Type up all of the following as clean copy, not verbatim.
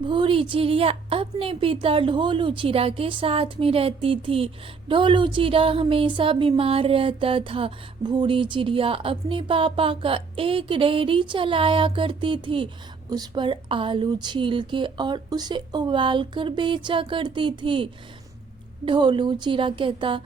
भूरी चिड़िया अपने पिता ढोलू चिरा के साथ में रहती थी। ढोलू चिरा हमेशा बीमार रहता था। भूरी चिड़िया अपने पापा का एक डेयरी चलाया करती थी। उस पर आलू छील के और उसे उबाल कर बेचा करती थी। ढोलू चिरा कहता,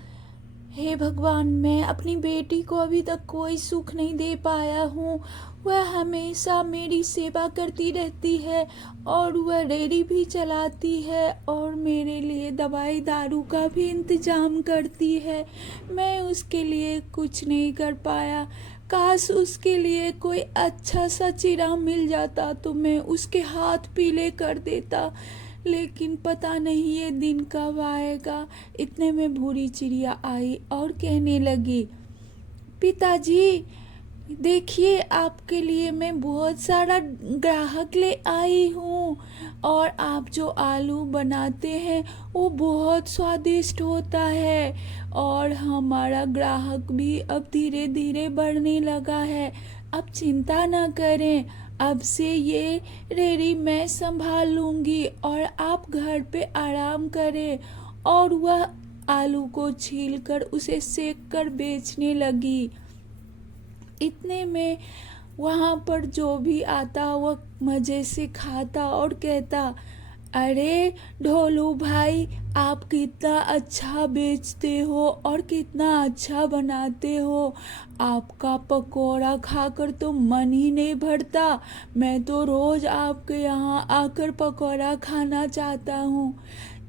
हे भगवान, मैं अपनी बेटी को अभी तक कोई सुख नहीं दे पाया हूँ। वह हमेशा मेरी सेवा करती रहती है और वह डेयरी भी चलाती है और मेरे लिए दवाई दारू का भी इंतजाम करती है। मैं उसके लिए कुछ नहीं कर पाया। काश उसके लिए कोई अच्छा सा चिरा मिल जाता तो मैं उसके हाथ पीले कर देता, लेकिन पता नहीं ये दिन कब आएगा। इतने में भूरी चिड़िया आई और कहने लगी, पिताजी देखिए, आपके लिए मैं बहुत सारा ग्राहक ले आई हूँ और आप जो आलू बनाते हैं वो बहुत स्वादिष्ट होता है और हमारा ग्राहक भी अब धीरे धीरे बढ़ने लगा है। अब चिंता न करें, अब से ये रेडी मैं संभाल लूँगी और आप घर पे आराम करें। और वह आलू को छीलकर उसे सेक कर बेचने लगी। इतने में वहाँ पर जो भी आता वह मज़े से खाता और कहता, अरे ढोलू भाई, आप कितना अच्छा बेचते हो और कितना अच्छा बनाते हो। आपका पकौड़ा खाकर तो मन ही नहीं भरता। मैं तो रोज़ आपके यहाँ आकर पकौड़ा खाना चाहता हूँ।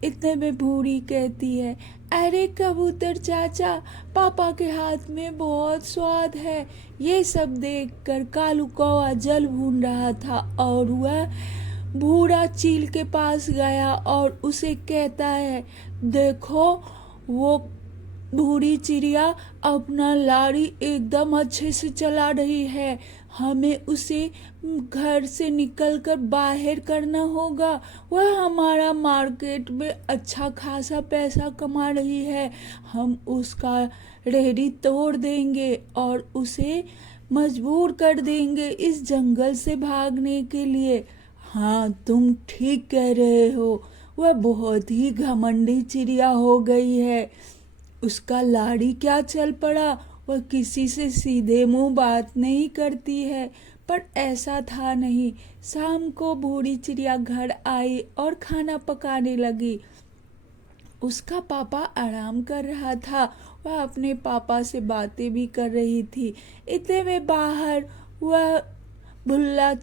इतने में भूरी कहती है, अरे कबूतर चाचा, पापा के हाथ में बहुत स्वाद है। ये सब देखकर कालू कौवा जल भून रहा था और वह भूरा चील के पास गया और उसे कहता है, देखो, वो भूरी चिड़िया अपना लाड़ी एकदम अच्छे से चला रही है। हमें उसे घर से निकलकर बाहर करना होगा। वह हमारा मार्केट में अच्छा खासा पैसा कमा रही है। हम उसका रेहड़ी तोड़ देंगे और उसे मजबूर कर देंगे इस जंगल से भागने के लिए। हाँ, तुम ठीक कह रहे हो। वह बहुत ही घमंडी चिड़िया हो गई है। उसका लाड़ी क्या चल पड़ा, वह किसी से सीधे मुंह बात नहीं करती है। पर ऐसा था नहीं। शाम को बूढ़ी चिड़िया घर आई और खाना पकाने लगी। उसका पापा आराम कर रहा था। वह अपने पापा से बातें भी कर रही थी। इतने में बाहर वह भुल्ला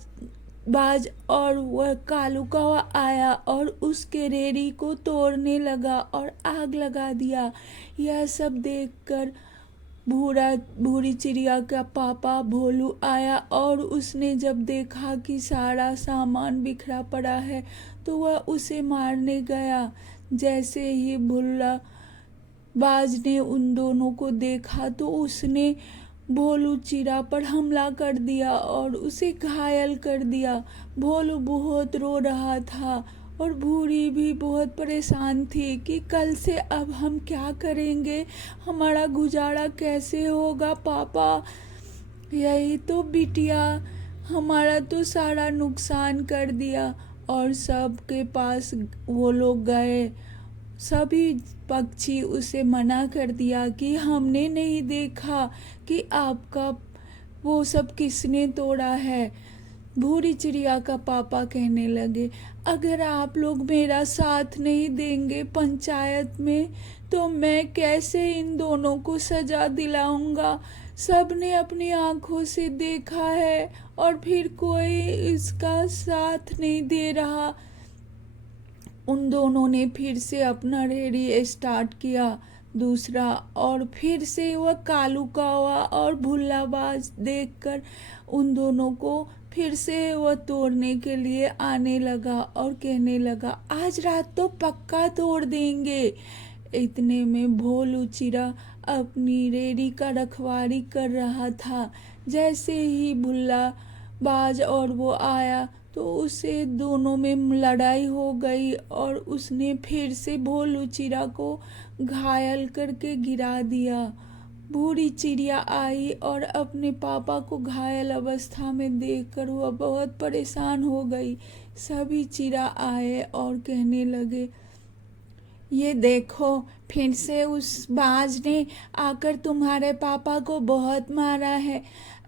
बाज और वह कालू कौवा आया और उसके रेड़ी को तोड़ने लगा और आग लगा दिया। यह सब देखकर भूरी चिड़िया का पापा भोलू आया और उसने जब देखा कि सारा सामान बिखरा पड़ा है तो वह उसे मारने गया। जैसे ही भुल्ला बाज ने उन दोनों को देखा तो उसने भोलू चिड़ा पर हमला कर दिया और उसे घायल कर दिया। भोलू बहुत रो रहा था और भूरी भी बहुत परेशान थी कि कल से अब हम क्या करेंगे, हमारा गुजारा कैसे होगा पापा। यही तो बिटिया, हमारा तो सारा नुकसान कर दिया। और सबके पास वो लोग गए। सभी पक्षी उसे मना कर दिया कि हमने नहीं देखा कि आपका वो सब किसने तोड़ा है। भूरी चिड़िया का पापा कहने लगे, अगर आप लोग मेरा साथ नहीं देंगे पंचायत में तो मैं कैसे इन दोनों को सजा दिलाऊंगा। सबने अपनी आंखों से देखा है और फिर कोई इसका साथ नहीं दे रहा। उन दोनों ने फिर से अपना रेडी स्टार्ट किया दूसरा, और फिर से वह कालू कौवा और भुल्लाबाज देखकर उन दोनों को फिर से वह तोड़ने के लिए आने लगा और कहने लगा, आज रात तो पक्का तोड़ देंगे। इतने में भोलू चिड़ा अपनी रेडी का रखवाली कर रहा था। जैसे ही भुल्ला बाज और वो आया तो उसे दोनों में लड़ाई हो गई और उसने फिर से भोलू चिड़ा को घायल करके गिरा दिया। बूढ़ी चिड़िया आई और अपने पापा को घायल अवस्था में देखकर वह बहुत परेशान हो गई सभी चिड़ा आए और कहने लगे, ये देखो, फिर से उस बाज ने आकर तुम्हारे पापा को बहुत मारा है।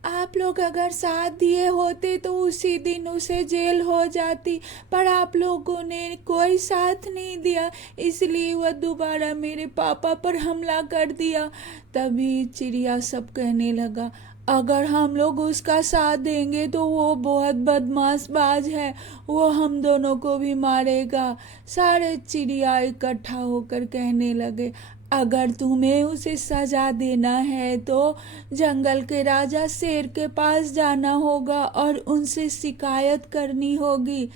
आप लोग अगर साथ दिए होते तो उसी दिन उसे जेल हो जाती, पर आप लोगों ने कोई साथ नहीं दिया, इसलिए वह दोबारा मेरे पापा पर हमला कर दिया। तभी चिड़िया सब कहने लगा, अगर हम लोग उसका साथ देंगे तो वो बहुत बदमाश बाज है, वो हम दोनों को भी मारेगा। सारे चिड़िया इकट्ठा होकर कहने लगे, अगर तुम्हें उसे सजा देना है तो जंगल के राजा शेर के पास जाना होगा और उनसे शिकायत करनी होगी।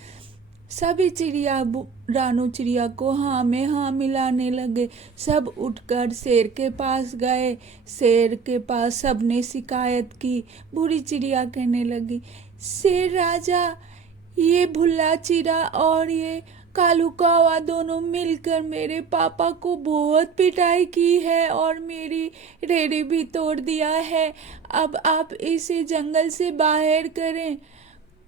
सभी चिड़िया रानू चिड़िया को हाँ में हाँ मिलाने लगे। सब उठकर शेर के पास गए। शेर के पास सबने शिकायत की। बूढ़ी चिड़िया कहने लगी, शेर राजा, ये भुल्ला चिड़ा और ये कालू कौवा दोनों मिलकर मेरे पापा को बहुत पिटाई की है और मेरी रेड़ी भी तोड़ दिया है। अब आप इसे जंगल से बाहर करें।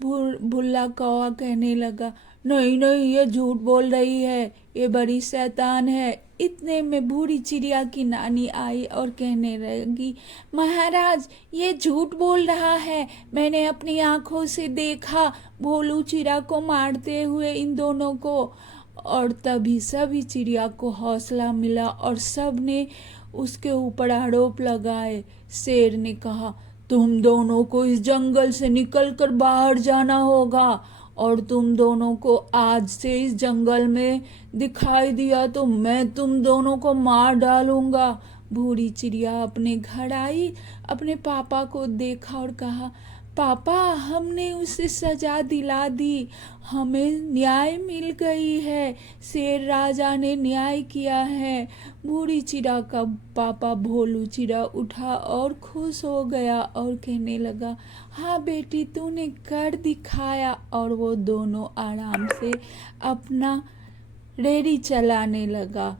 भुल्ला कौवा कहने लगा, नहीं नहीं, ये झूठ बोल रही है, ये बड़ी शैतान है। इतने में बूढ़ी चिड़िया की नानी आई और कहने लगी, महाराज, ये झूठ बोल रहा है, मैंने अपनी आंखों से देखा भोलू चिड़ा को मारते हुए इन दोनों को। और तभी सभी चिड़िया को हौसला मिला और सब ने उसके ऊपर आरोप लगाए। शेर ने कहा, तुम दोनों को इस जंगल से निकलकर बाहर जाना होगा और तुम दोनों को आज से इस जंगल में दिखाई दिया तो मैं तुम दोनों को मार डालूंगा। बूढ़ी चिड़िया अपने घर आई, अपने पापा को देखा और कहा, पापा, हमने उसे सजा दिला दी, हमें न्याय मिल गई है, शेर राजा ने न्याय किया है। बूढ़ी चिड़ा का पापा भोलू चिड़ा उठा और खुश हो गया और कहने लगा, हाँ बेटी, तूने कर दिखाया। और वो दोनों आराम से अपना रेड़ी चलाने लगा।